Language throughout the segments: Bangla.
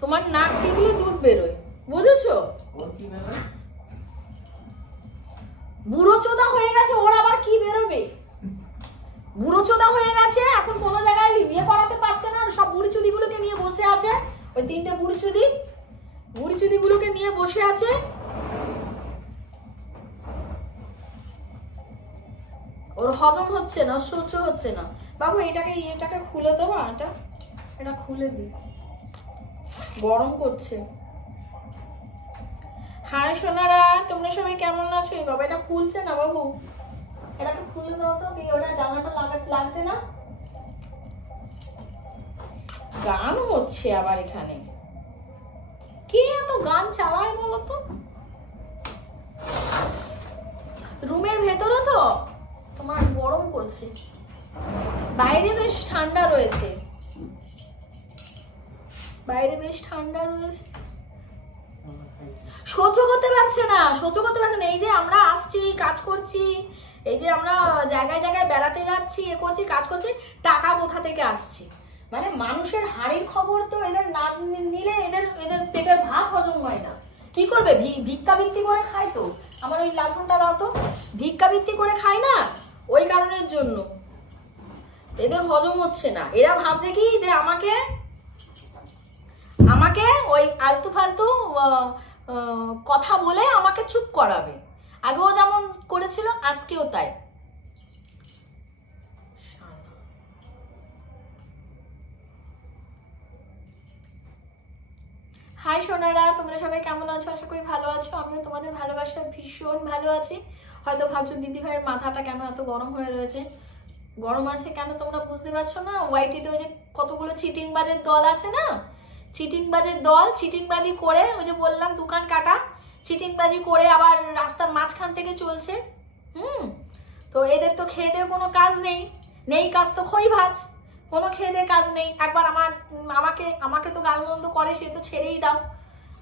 তোমার নাক টিপলে দুধ বেরোয়, বুঝেছো? বুড়ো চোদা হয়ে গেছে, ওর আবার কি বেরোবে? বুড়ো চোদা হয়ে গেছে, এখন কোনো জায়গায় বিয়ে করাতে পারছে না, সব বুড়ি চুদি গুলোকে নিয়ে বসে আছে। ওই 3টে বুড়ি চুদি গুলোকে নিয়ে বসে আছে। ওর হজম হচ্ছে না, সহ্য হচ্ছে না। বাবু এটাকে খুলে দেবো, এটা খুলে দি, গরম করছে। হাই সোনারা, তোমরা সবাই কেমন আছো? বাবা এটা খুলছে না বাবু, এটাকে খুলে দাও তো। ওটা জানাটা লাগছে না, গান হচ্ছে আবার এখানে। কে এত গান চালায় বলো তো? রুমের ভেতরে তো তোমার গরম করছে, বাইরে বেশ ঠান্ডা রয়েছে, সহ্য করতে পারছে না। এই যে আমরা আসছি, কাজ করছি, এই যে আমরা জায়গায় জায়গায় বেড়াতে যাচ্ছি, এ করছি, কাজ করছি, টাকা কোথা থেকে আসছে? মানে মানুষের হাড়ির খবর তো এদের না নিলে এদের পেটের ভাত হজম হয় না। কি করবে? ভিক্ষাবৃত্তি করে খায় তো। আমার ওই লালফোনটা দাও তো। ভিক্ষাবৃত্তি করে খায় না, ওই কারণের জন্য এদের হজম হচ্ছে না। এরা ভাবছে কি যে আমাকে ওই আলতু ফালতু কথা বলে আমাকে চুপ করাবে। আগেও যেমন করেছিল, আজকেও তাই। হাই সোনারা, তোমরা সবাই কেমন আছো? আশা করি ভালো আছো। আমিও তোমাদের ভালোবাসা ভীষণ ভালো আছি। হয়তো ভাবছো দিদি ভাইয়ের মাথাটা কেন এত গরম হয়ে রয়েছে। গরম আছে কেন তোমরা বুঝতে পারছো না? ওয়াইটিতে ওই যে কতগুলো চিটিংবাজের দল আছে না, চিটিংবাজি করে, ওই যে বললাম দোকান কাটা, চিটিংবাজি করে আবার রাস্তার মাঝখান থেকে চলছে। তো এদের তো খেয়ে দিয়ে কোনো কাজ নেই কাজ তো খই ভাজ, কোনো খেয়ে দিয়ে কাজ নেই। একবার আমাকে তো গালমন্দ করে, সে তো ছেড়েই দাও।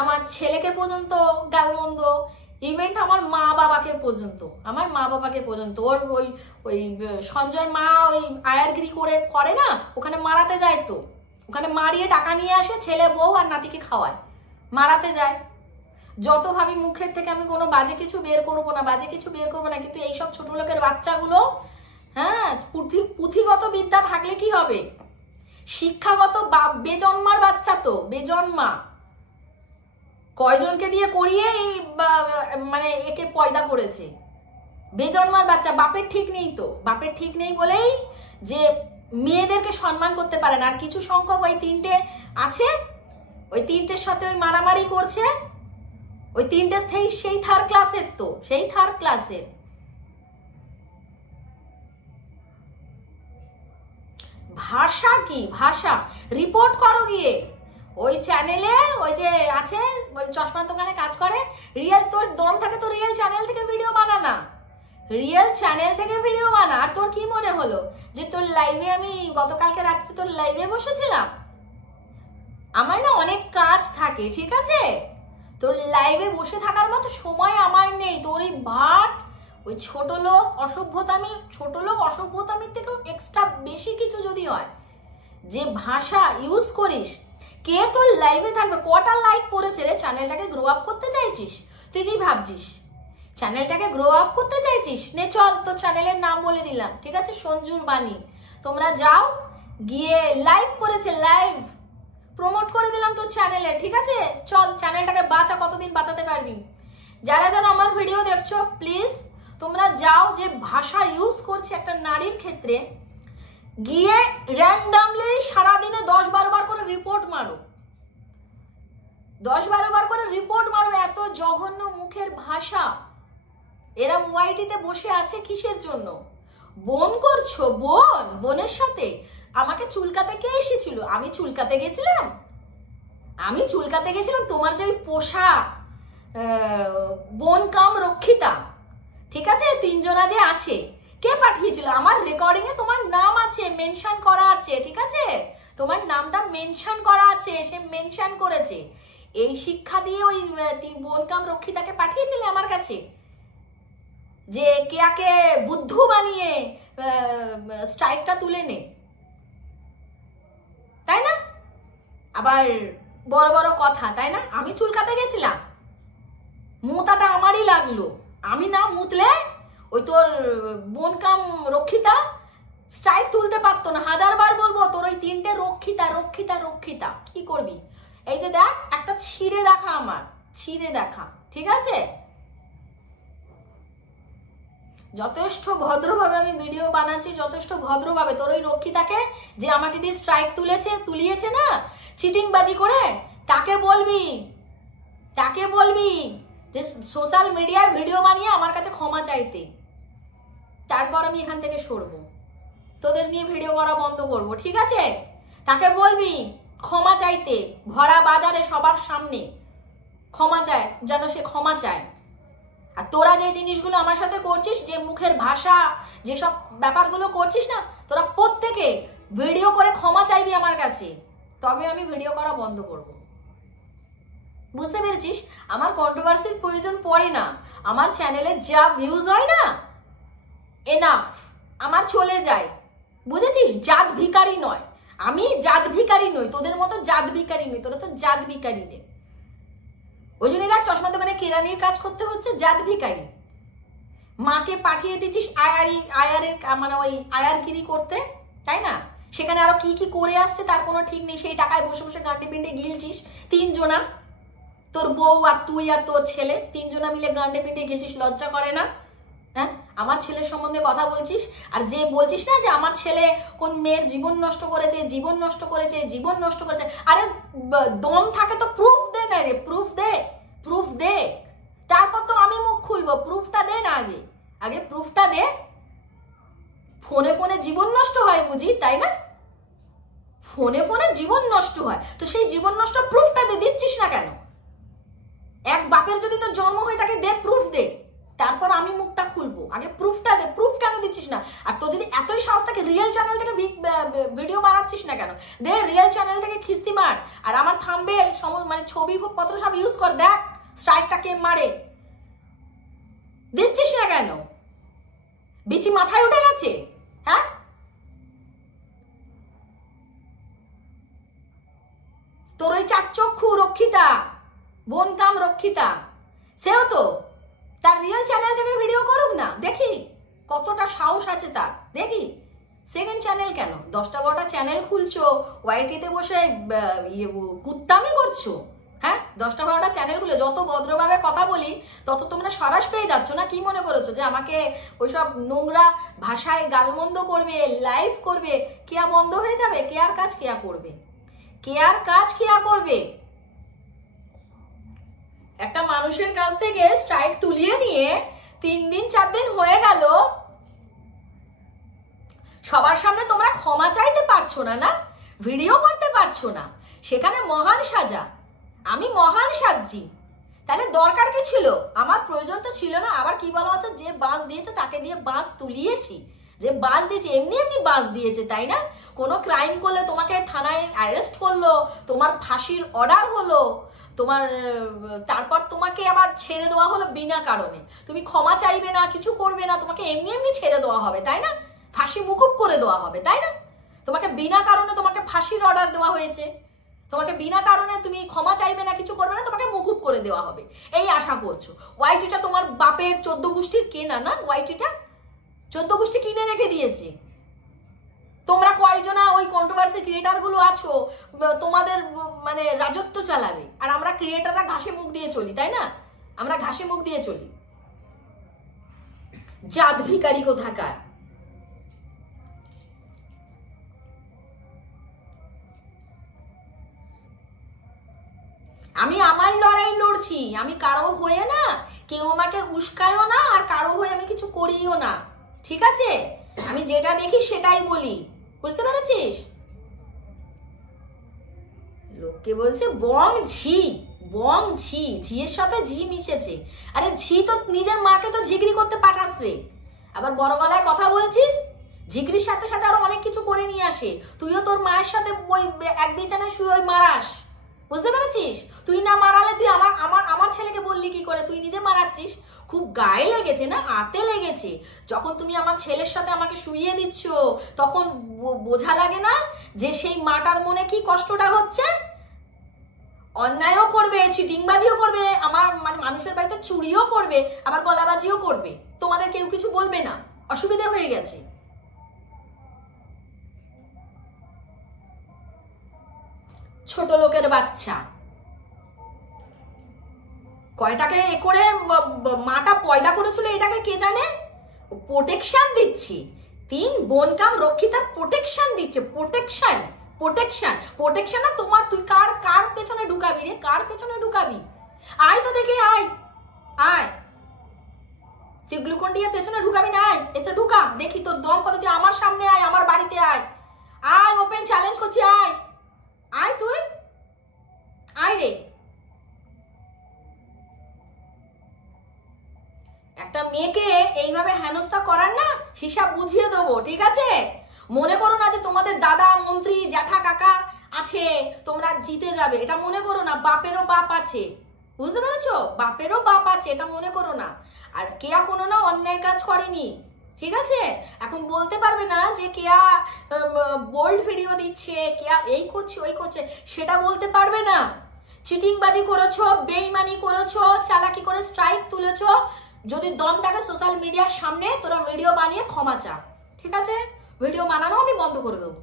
আমার ছেলেকে পর্যন্ত গালমন্দ, ইভেন্ট আমার মা বাবাকে পর্যন্ত ওর ওই সঞ্জয়ের মা ওই আয়ারগিরি করে না, ওখানে মারাতে যায় তো, ওখানে মারিয়ে টাকা নিয়ে আসে, ছেলে বউ আর নাতিকে খাওয়ায়, মারাতে যায়। যত ভাবি মুখের থেকে আমি কোনো বাজে কিছু বের করবো না, কিন্তু এইসব ছোট লোকের বাচ্চাগুলো, হ্যাঁ, পুঁথিগত বিদ্যা থাকলে কি হবে, শিক্ষাগত বেজন্মার বাচ্চা তো, বেজন্মা। কয়জনকে দিয়ে করিয়ে এই মানে একে পয়দা করেছে, বেজন্মার বাচ্চা। বাপের ঠিক নেই বলেই যে মেয়েদেরকে সম্মান করতে পারে না। আর কিছু সংখ্যক ওই 3টে আছে, ওই 3টের সাথে ওই মারামারি করছে। ওই 3টে সেই থার্ড ক্লাসের ভাষা কি ভাষা? রিপোর্ট করো গিয়ে ওই চ্যানেলে, ওই যে আছে ওই চশমার দোকানে কাজ করে, রিয়েল তোর দম থাকে তো রিয়েল চ্যানেল থেকে ভিডিও বানা। আর তোর কি মনে হলো যে তোর লাইভে, আমি গতকালকে রাত্রে তোর লাইভে বসেছিলাম? আমার না অনেক কাজ থাকে, ঠিক আছে? তোর লাইভে বসে থাকার মতো সময় আমার নেই। তোর এই ওই ছোট লোক অসভ্যতামির থেকেও এক্সট্রা বেশি কিছু যদি হয়, যে ভাষা ইউজ করিস, কে তোর লাইভে থাকবে? কটা লাইক পড়েছে রে? চ্যানেলটাকে গ্রো আপ করতে চাইছিস? তুই কি ভাবছিস চ্যানেলটাকে গ্রো আপ করতে চাইছিস? নে চল, তোর চ্যানেলের নাম বলে দিলাম, ঠিক আছে? সঞ্জুর বাণী। তোমরা যাও গিয়ে লাইভ করেছে, লাইভ প্রমোট করে দিলাম তোর চ্যানেলে, ঠিক আছে? চল চ্যানেলটাকে বাঁচা, কতদিন বাঁচাতে পারবি। যারা আমার ভিডিও দেখছো, প্লিজ তোমরা যাও, যে ভাষা ইউজ করছে একটা নারীর ক্ষেত্রে, গিয়ে র্যান্ডামলি সারাদিনে 10-12 বার করে রিপোর্ট মারো, 10-12 বার করে রিপোর্ট মারো। এত জঘন্য মুখের ভাষা। এরা ওয়াইটিতে বসে আছে কিসের জন্য? বোন করছো, বোনের সাথে। আমাকে চুলকাতে কে এসেছিল? আমি চুলকাতে গেছিলাম? তোমার যে পোষা বোন কাম রক্ষিতা, ঠিক আছে, 3 জনা যে আছে, কে পাঠিয়েছিল? আমার রেকর্ডিং এ তোমার নাম আছে, মেনশন করা আছে, ঠিক আছে? তোমার নামটা মেনশন করা আছে, সে মেনশন করেছে। এই শিক্ষা দিয়ে ওই বোন কাম রক্ষিতাকে পাঠিয়েছিলে আমার কাছে, যে কেয়াকে বুদ্ধু বানিয়ে স্ট্রাইকটা তুলে নে, তাই না? আবার বড় বড় কথা, তাই না? আমি চুলকাতে গেছিলাম, মোতাটা আমারই লাগলো। আমি না মুতলে ওই তোর বোনকাম রক্ষিতা স্ট্রাইক তুলতে পারতো না। 1000 বার বলবো তোর ওই 3টে রক্ষিতা রক্ষিতা রক্ষিতা, কি করবি? এই যে দেখ একটা ছিঁড়ে দেখা, আমার ছিঁড়ে দেখা, ঠিক আছে? যথেষ্ট ভদ্রভাবে আমি ভিডিও বানাচ্ছি, যথেষ্ট ভদ্রভাবে। তোর ওই রক্ষিতাকে যে আমাকে দিয়ে স্ট্রাইক তুলিয়েছে না চিটিংবাজি করে, তাকে বলবি যে সোশ্যাল মিডিয়ায় ভিডিও বানিয়ে আমার কাছে ক্ষমা চাইতে। তারপর আমি এখান থেকে সরবো, তোদের নিয়ে ভিডিও করা বন্ধ করবো, ঠিক আছে? তাকে বলবি ক্ষমা চাইতে, ভরা বাজারে সবার সামনে ক্ষমা চায়, যেন সে ক্ষমা চায়। আর তোরা যে জিনিসগুলো আমার সাথে করছিস, যে মুখের ভাষা, যেসব ব্যাপারগুলো করছিস না, তোরা প্রত্যেকে ভিডিও করে ক্ষমা চাইবি আমার কাছে, তবে আমি ভিডিও করা বন্ধ করব। বুঝতে পেরেছিস? আমার কন্ট্রোভার্সির প্রয়োজন পড়ে না। আমার চ্যানেলে যা ভিউজ হয় না, এনাফ, আমার চলে যায়। বুঝেছিস? জাত ভিখারি নয়, আমি জাত ভিখারি নই, তোদের মতো জাত ভিখারি নই, তোরা তো জাত ভিখারি নে। ওই জন্য দেখ চশমার দোকানে কেরানির কাজ করতে হচ্ছে, জাত ভিখারি। মাকে পাঠিয়ে দিচ্ছিস আয়ারের মানে ওই আয়ারগিরি করতে, তাই না? সেখানে আরো কি কি করে আসছে তার কোনো ঠিক নেই। সেই টাকায় বসে বসে গান্ডে পিন্ডে গিলছিস 3 জনা, তোর বউ আর তুই আর তোর ছেলে 3 জনা মিলে গান্ডে পিন্ডে গিলছিস। লজ্জা করে না? হ্যাঁ, আমার ছেলের সম্বন্ধে কথা বলছিস, আর যে বলছিস না যে আমার ছেলে কোন মেয়ের জীবন নষ্ট করেছে, জীবন নষ্ট করেছে, জীবন নষ্ট করেছে, আরে দম থাকে তো প্রুফ দে না রে, প্রুফ দে, তারপর তো আমি মুখ খুলবো। প্রুফটা দে না, আগে প্রুফটা দে। ফোনে জীবন নষ্ট হয় বুঝি, তাই না? ফোনে জীবন নষ্ট হয়, তো সেই জীবন নষ্ট প্রুফটা দিচ্ছিস না কেন? এক বাপের যদি তোর জন্ম হয়ে থাকে, দে প্রুফ দে, তারপর আমি মুখটা খুলবো। আগে প্রুফটা দে। প্রুফ কেন দিচ্ছিস না? আর তো যদি এতই সাহস থাকে, রিয়েল চ্যানেল থেকে ভিডিও বানাচ্ছিস না কেন? দে, রিয়েল চ্যানেল থেকে খিস্তি মার, আর আমার থাম্বনেল মানে ছবি পত্র সব ইউজ কর, দেখ স্ট্রাইকটা কে মারে। দিচ্ছিস না কেন? বিচি মাথায় উঠে গেছে? হ্যাঁ, তোর ওই 4 চক্ষু রক্ষিতা, বোনকাম রক্ষিতা, সেও তো তার রিয়েল চ্যানেল থেকে ভিডিও করুক না, দেখি কতটা সাহস আছে তার, দেখি। সেকেন্ড চ্যানেল কেন? 10টা 12টা চ্যানেল খুলছো, ওয়াইটিতে বসে কুত্তামি করছো। হ্যাঁ, 10টা 12টা চ্যানেল খুলে যত ভদ্রভাবে কথা বলি তত তোমরা সরাস পেয়ে যাচ্ছ না। কি মনে করেছো যে আমাকে ওইসব নোংরা ভাষায় গালমন্দ করবে, লাইভ করবে, কেয়া বন্ধ হয়ে যাবে? কেয়ার কাজ কেয়া করবে? একটা মানুষের কাছ থেকে স্ট্রাইক তুলিয়ে নিয়ে 3 দিন 4 দিন হয়ে গেল, সবার সামনে তোমরা ক্ষমা চাইতে পারছো না, ভিডিও করতে পারছো না, সেখানে মহান সাজা। আমি মহান সাজছি, তাহলে দরকার কি ছিল? আমার প্রয়োজন তো ছিল না। আবার কি বলা হচ্ছে, যে বাস দিয়েছে তাকে দিয়ে বাস তুলিয়েছি, যে বাস দিয়েছে এমনি বাস দিয়েছে, তাই না? কোনো ক্রাইম করলে তোমাকে থানায় অ্যারেস্ট করলো, তোমার ফাঁসির অর্ডার হলো, তোমার তারপর তোমাকে আবার ছেড়ে দেওয়া হলো বিনা কারণে। তুমি ক্ষমা চাইবে না, কিছু করবে না, তোমাকে এমনি ছেড়ে দেওয়া হবে, তাই না? ফাঁসি মুকুব করে দেওয়া হবে, তাই না? তোমাকে বিনা কারণে তোমাকে ফাঁসির অর্ডার দেওয়া হয়েছে, তোমাকে বিনা কারণে তুমি ক্ষমা চাইবে না, কিছু করবে না, তোমাকে মুকুব করে দেওয়া হবে, এই আশা করছো। ওয়াইটিটা তোমার বাপের 14 গোষ্ঠীর কেনা না? ওয়াইটিটা 14 গোষ্ঠী কিনে রেখে দিয়েছে। তোমরা কয়জনা ওই কন্ট্রোভার্সি ক্রিয়েটার গুলো আছো, তোমাদের মানে রাজত্ব চালাবে, আর আমরা ক্রিয়েটাররা ঘাসে মুখ দিয়ে চলি, তাই না? আমরা ঘাসে মুখ দিয়ে চলি। জাত ভিখারি কোথাকার। আমি আমার লড়াই লড়ছি, আমি কারো হয়ে না, কেউ আমাকে উস্কায়ও না, আর কারো হয়ে আমি কিছু করিও না, ঠিক আছে? আমি যেটা দেখি সেটাই বলি, বুঝতে পেরেছিস? লোককে বলছে বং ঝি, ঝিয়ের সাথে ঝি মিশেছে। আরে ঝি তো নিজের মাকে তো ঝিগড়ি করতে পাঠাস রে, আবার বড় গলায় কথা বলছিস। ঝিগড়ির সাথে সাথে আরো অনেক কিছু করে নিয়ে আসে। তুইও তোর মায়ের সাথে ওই এক বিছানায় শুয়ে ওই মারাস, বুঝতে পেরেছিস? তুই না মারালে তুই আমার ছেলেকে বললি কি করে? তুই নিজে মারাচ্ছিস। খুব গায়ে লেগেছে না, আতে লেগেছে। যখন তুমি আমার ছেলের সাথে আমাকে শুইয়ে দিচ্ছ, তখন বোঝা লাগে না যে সেই মাটার মনে কি কষ্টটা হচ্ছে? অন্যায়ও করবে, চিটিংবাজিও করবে, আমার মানে মানুষের বাড়িতে চুরিও করবে, আবার গলাবাজিও করবে। তোমাদের কেউ কিছু বলবে না, অসুবিধা হয়ে গেছে। ছোট লোকের বাচ্চা, কয়টাকে এ করে মাটা পয়দা করেছিল এটাকে কে জানে। প্রোটেকশন দিচ্ছি, 3 বোন কাম রক্ষিতার প্রোটেকশন দিচ্ছে। প্রোটেকশন প্রোটেকশন প্রোটেকশন না তোমার। তুই কার কার পেছনে ঢুকাবি রে, কার পেছনে ঢুকাবি? আয় তো দেখি, আয় আয়, তুই গ্লুকন দিয়ে পেছনে ঢুকাবি না, আয় এসে ঢুকা দেখি তোর দম কত। তুই আমার সামনে আয়, আমার বাড়িতে আয়, আয় ওপেন চ্যালেঞ্জ করছি, আয় আয়, তুই আয় রে। একটা মেয়েকে এইভাবে হেনস্থা করার না হিসাব বুঝিয়ে দেবো, ঠিক আছে? মনে করো না যে তোমাদের দাদা মন্ত্রী জ্যাঠা কাকা আছে তোমরা জিতে যাবে, এটা মনে করো না। বাপেরও বাপ আছে, বুঝতে পেরেছো? বাপেরও বাপ আছে, এটা মনে করো না। আর কেয়া কোনো না অন্যায় কাজ করেনি, ঠিক আছে? এখন বলতে পারবে না যে কেয়া বোল্ড ভিডিও দিচ্ছে, কেয়া এই করছে ওই করছে, সেটা বলতে পারবে না। চিটিংবাজি করেছো, বেইমানি করেছো, চালাকি করে স্ট্রাইক তুলেছো, যদি দম থাকে সোশ্যাল মিডিয়ার সামনে তোরা ভিডিও বানিয়ে ক্ষমা চা, ঠিক আছে? ভিডিও বানানো আমি বন্ধ করে দেবো।